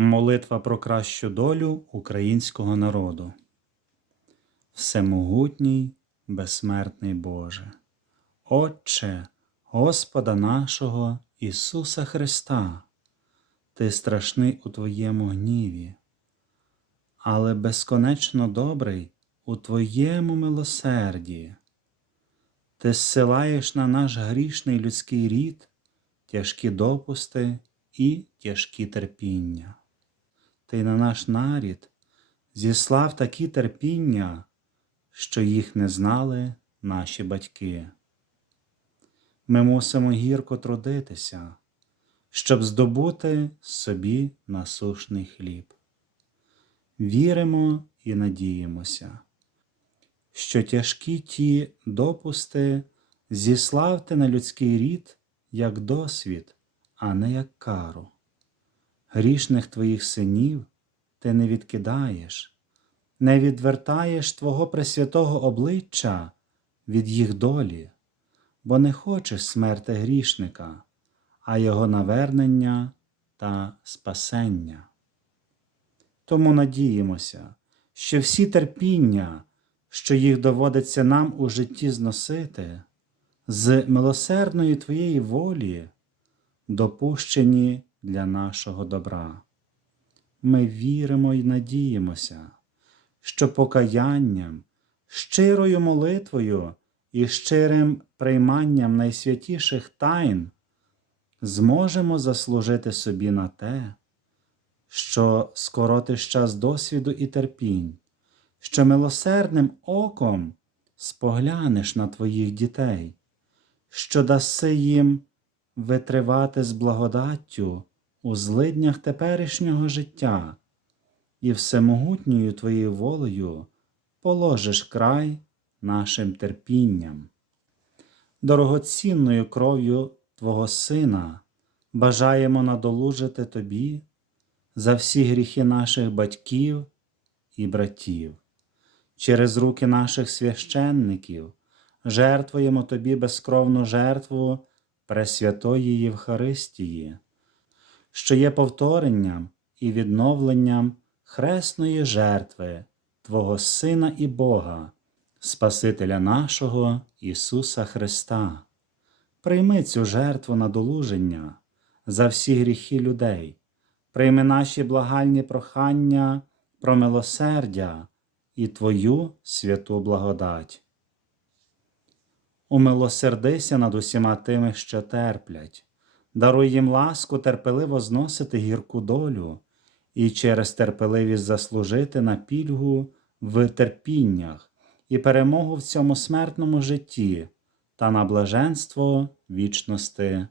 Молитва про кращу долю українського народу. Всемогутній, безсмертний Боже, Отче Господа нашого Ісуса Христа, Ти страшний у Твоєму гніві, але безконечно добрий у Твоєму милосерді. Ти зсилаєш на наш грішний людський рід тяжкі допусти і тяжкі терпіння. Ти на наш нарід зіслав такі терпіння, що їх не знали наші батьки. Ми мусимо гірко трудитися, щоб здобути собі насушний хліб. Віримо і надіємося, що тяжкі ті допусти зіслав ти на людський рід як досвід, а не як кару. Грішних твоїх синів ти не відкидаєш, не відвертаєш Твого пресвятого обличчя від їх долі, бо не хочеш смерти грішника, а його навернення та спасення. Тому надіємося, що всі терпіння, що їх доводиться нам у житті зносити, з милосердної Твоєї волі допущені для нашого добра. Ми віримо і надіємося, що покаянням, щирою молитвою і щирим прийманням найсвятіших тайн зможемо заслужити собі на те, що скоротиш час досвіду і терпінь, що милосердним оком споглянеш на твоїх дітей, що даси їм витривати з благодаттю у злиднях теперішнього життя, і всемогутньою Твоєю волею положиш край нашим терпінням. Дорогоцінною кров'ю Твого Сина бажаємо надолужити Тобі за всі гріхи наших батьків і братів. Через руки наших священників жертвуємо Тобі безкровну жертву Пресвятої Євхаристії, що є повторенням і відновленням хресної жертви Твого Сина і Бога, Спасителя нашого Ісуса Христа. Прийми цю жертву надолуження за всі гріхи людей, прийми наші благальні прохання про милосердя і Твою святу благодать. Умилосердися над усіма тими, що терплять, даруй їм ласку терпеливо зносити гірку долю і через терпеливість заслужити на пільгу в терпіннях і перемогу в цьому смертному житті та на блаженство вічності.